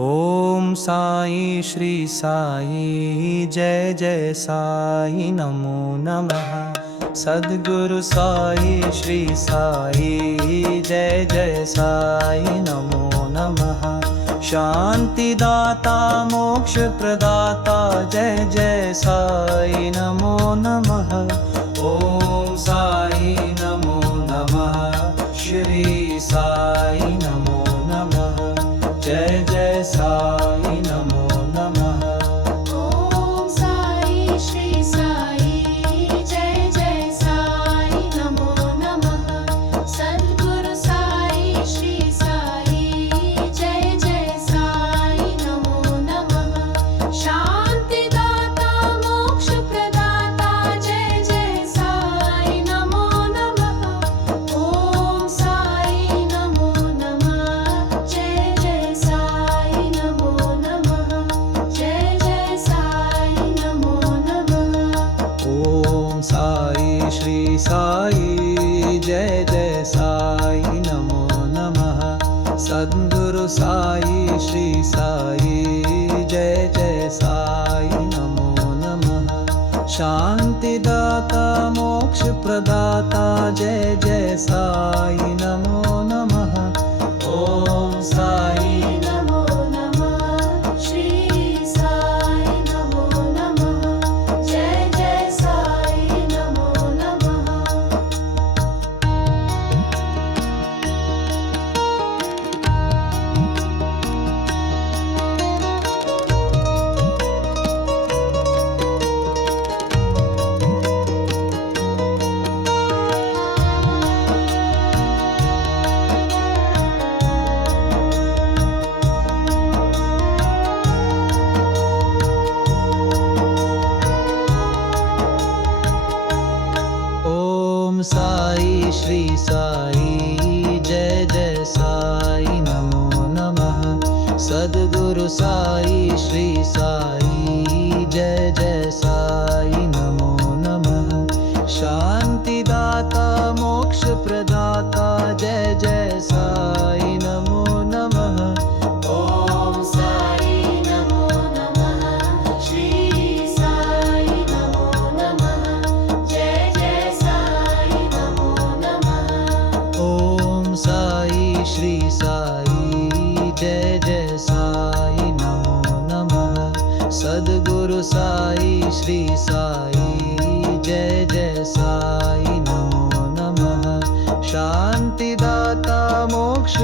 ओम साई श्री साई जय जय साई नमो नमः। सद्गुरु साई श्री साई जय जय साई नमो नमः। शांति दाता मोक्ष प्रदाता जय जय साई नमो नमः। ओम साई नमो नमः। श्री साई नमो नमः। जय जय साई नमो नमः। ओम साई श्री साई जय जय साई नमो नमः। सद्गुरु साई श्री साई जय जय साई नमो नमः। शांति दाता मोक्ष प्रदाता जय जय साई नमो नमः। ओम साई नमो नमः। जय जय साई नमो नमः। जय जय साई नमो नमः। ओम साई श्री साई जय जय साई नमो नमः। सद्गुरु साई श्री साई जय जय साई नमो नमः। शांति दाता मोक्ष प्रदाता जय जय साई नमो नमः। ओम साई नमो नमः। श्री साई नमो नमः। जय जय साई नमो नमः। ओम साई श्री साई जय जय साई नमो नमः। सद्गुरु साई श्री साई जय जय साई नमो नमः। शांति दाता मोक्ष प्रदाता जय जय साई नमो नमः। ओम साई नमो नमः। श्री साई नमो नमः। जय जय साई नमो नमः। ओम साई श्री साई जय जय साई नमो नमः। सद्गुरु साई श्री साई जय जय साई नमो नमः। शांति दाता मोक्ष